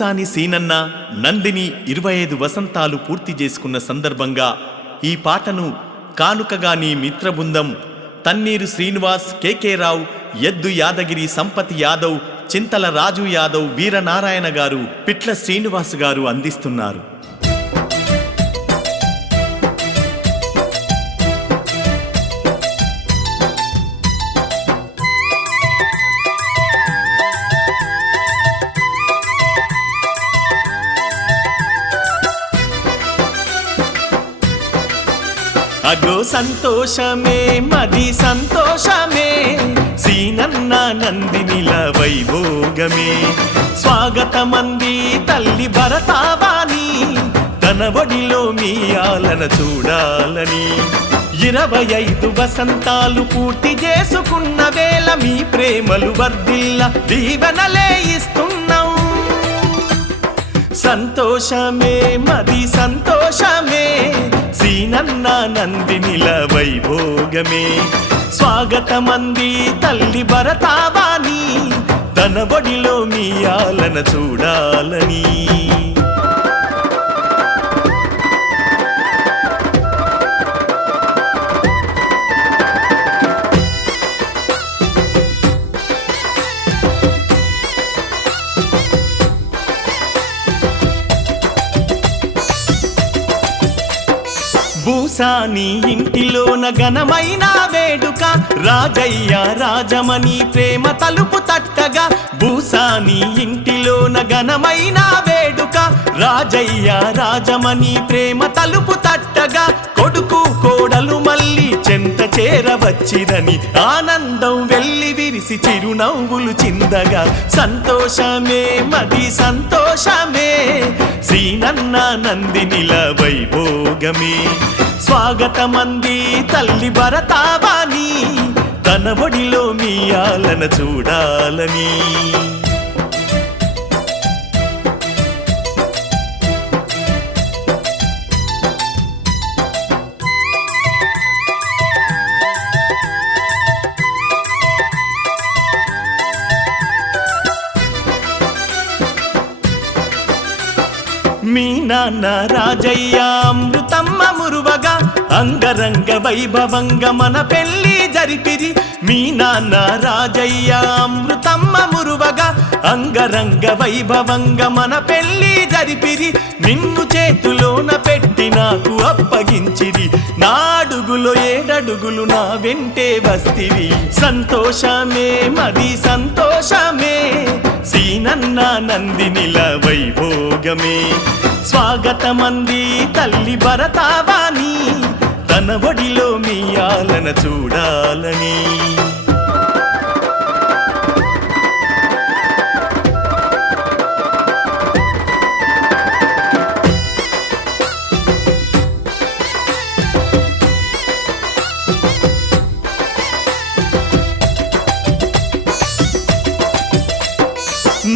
భూసాని సీనన్న నందిని 25 వసంతాలు పూర్తి చేసుకున్న సందర్భంగా ఈ పాటను కానుకగా నీ మిత్రబృందం తన్నీరు శ్రీనివాస్, కేకే రావు, ఎద్దు యాదగిరి, సంపత్ యాదవ్, చింతల రాజు యాదవ్, వీరనారాయణ గారు, పిట్ల శ్రీనివాస్ గారు అందిస్తున్నారు. అగో సంతోషమే మది సంతోషమే, సీనన్న నందినిల వైభోగమే. స్వాగతమంది తల్లి భరతావాణి, తన ఒడిలో మీ ఆలన చూడాలని. 25 వసంతాలు పూర్తి చేసుకున్న వేళ మీ ప్రేమలు వర్ధిల్ల దీవెనలే ఇస్తున్నాం. సంతోషమే మది సంతోషమే, సీనన్న నందినిల వైభోగమే. స్వాగతమంది తల్లి భరతావాణి, తన ఒడిలో మీ ఆలన చూడాలని. భూసాని ఇంటిలోన ఘనమైన వేడుక, రాజయ్య రాజమణి ప్రేమ తలుపు తట్టగా. భూసాని ఇంటిలోన ఘనమైన వేడుక, రాజయ్య రాజమణి ప్రేమ తలుపు తట్టగా. కొడుకు కోడలు మళ్ళీ చెంత చేరవచ్చిరని ఆనందం వెల్లి విరిసి చిరునవ్వులు చిందగా. సంతోషమే మది సంతోషమే, సీనన్న నందినిల వైభోగమే. స్వాగతమంది తల్లి భరతావాణి, తన ఒడిలో మీ ఆలన చూడాలని. మీ నాన్న రాజయ్య అమృతమ్మ మురువగా, అంగరంగ వైభవంగా మన పెళ్లి జరిపిరి. మీ నాన్న రాజయ్య అమృతమ్మ మురువగా, అంగరంగ వైభవంగా మన పెళ్లి జరిపిరి. నిన్ను చేతులోన పెట్టి నాకు అప్పగించిరి, నా అడుగులో 7 అడుగులు నా వెంటే వస్తివి. సంతోషమే మది సంతోషమే, సీనన్న నందినిల వైభోగమే. స్వాగతమంది తల్లి భరతావాణి, తన ఒడిలో మీ ఆలన చూడాలని.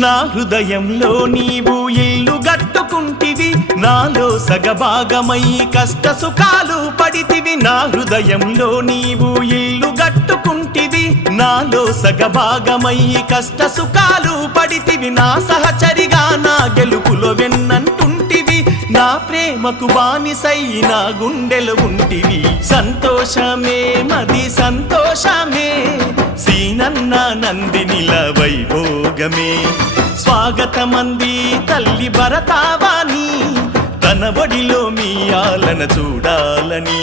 నా హృదయంలో నీవు ఇల్లు గట్టుకుంటివి, నాలో సగభాగమై కష్ట సుఖాలు పడితివి. నా హృదయంలో నీవు ఇల్లు గట్టుకుంటివి, నాలో సగభాగమై కష్ట సుఖాలు పడితివి. నా సహచరిగా నా గెలుపులో వెన్నంటుంటివి, నా ప్రేమకు బానిసై నా గుండెలు ఉంటివి. సంతోషమే మది సంతోషమే, సీనన్న నందినిల వైభోగమే. స్వాగతమంది తల్లి భరతావాణి, తన ఒడిలో మీ ఆలన చూడాలని.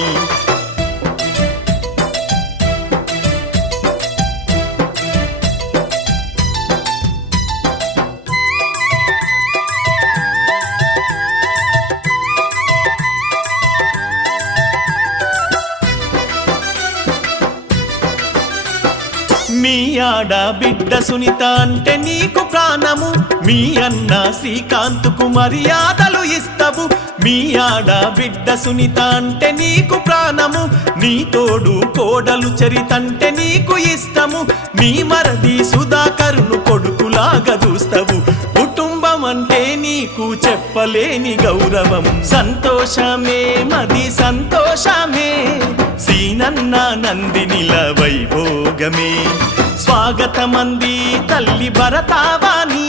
మీ ఆడ బిడ్డ సునీత అంటే నీకు ప్రాణము, మీ అన్న శ్రీకాంత్కు మర్యాదలు ఇస్తవు. మీ ఆడ బిడ్డ సునీత అంటే నీకు ప్రాణము, నీ తోడు కోడలు చరితంటే నీకు ఇష్టము. నీ మరది సుధాకరును కొడుకులాగా చూస్తవు, కుటుంబం అంటే నీకు చెప్పలేని గౌరవం. సంతోషమే మది సంతోషమే, సీనన్న నందినిల వైభోగమే. స్వాగతమంది తల్లి భరతావాణి,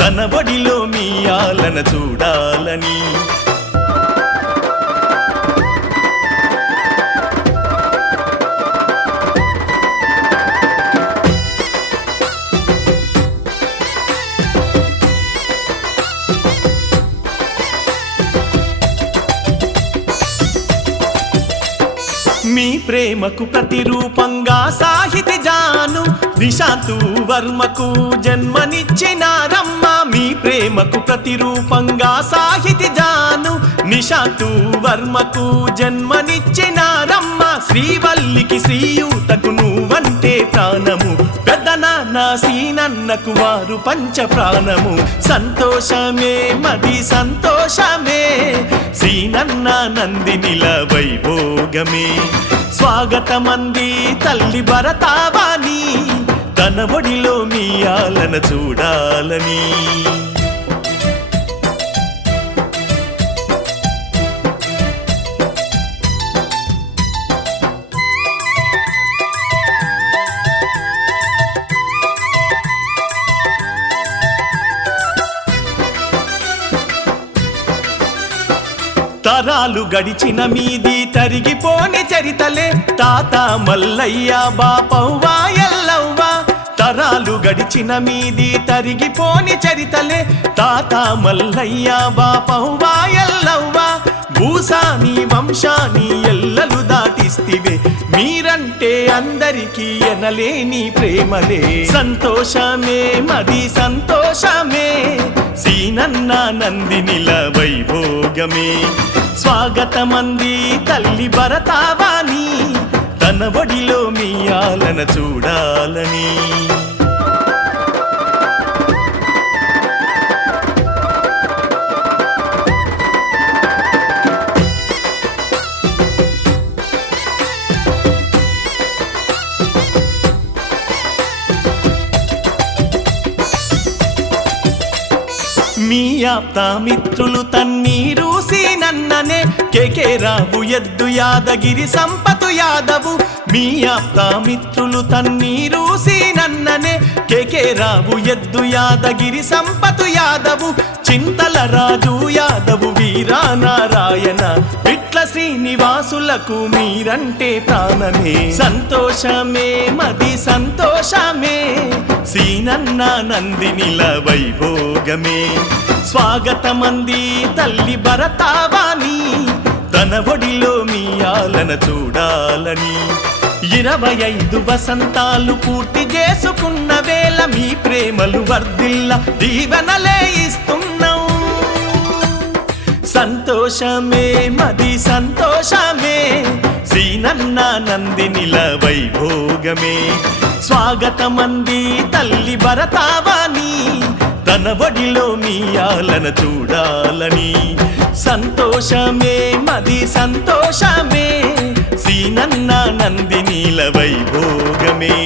తన ఒడిలో మీ ఆలన చూడాలని. మీ ప్రేమకు ప్రతిరూపంగా సాహితి జాను నిశాంతు వర్మకు జన్మనిచ్చినారమ్మ. మీ ప్రేమకు ప్రతిరూపంగా సాహితి జాను నిశాంతు వర్మకు జన్మనిచ్చినారమ్మ. శ్రీవల్లికి శ్రీయూతకు నువ్వంటే ప్రాణము, పెద్దనాన్న సీనన్నకు వారు పంచ ప్రాణము. సంతోషమే మది సంతోషమే, సీనన్న నందినిల వైభోగమే. స్వాగతమంది తల్లి భరతావాణి, తన ఒడిలో మీ ఆలన చూడాలని. తరాలు గడిచిన మీది తరిగిపోని చరితలే తాత మల్లయ్య బాపవ్వ ఎల్లవ్వ. తరాలు గడిచిన మీది తరిగిపోని చరితలే తాత మల్లయ్య బాపవ్వ ఎల్లవ్వ. భూసాని వంశాని ఎల్లలు దాటిస్తివే, మీరంటే అందరికీ ఎనలేని ప్రేమలే. సంతోషమే మది సంతోషమే, సీనన్న నందినిల వైభోగమే. స్వాగతమంది తల్లి భరతావాణి, తన ఒడిలో మీ ఆలన చూడాలని. మీ ఆప్త మిత్రులు తన్నీరు సీనన్ననే, కేకే రావు ఎద్దు యాదగిరి సంపతు యాదవు. మీ ఆప్త మిత్రులు తన్నీరు సీనన్ననే, కేకే రావు ఎద్దు యాదగిరి సంపతు యాదవు. చింతల రాజు యాదవు వీరానారాయణ, పిట్ల శ్రీనివాసులకు మీరంటే ప్రాణమే. సంతోషమే మది సంతోషమే, సీనన్న నందినిల వైభోగమే. స్వాగతమంది తల్లి భరతావాణి, తన ఒడిలో మీ ఆలన చూడాలని. 25 వసంతాలు పూర్తి చేసుకున్న వేళ మీ ప్రేమలు వర్ధిల్ల దీవెనలే ఇస్తున్నాం. సంతోషమే మది సంతోషమే, సీనన్న నందినిల వైభోగమే. స్వాగతమంది తల్లి భరతావాణి, తన ఒడిలో మీ ఆలన చూడాలని. సంతోషమే మది సంతోషమే, సీనన్న నందినిల వైభోగమే.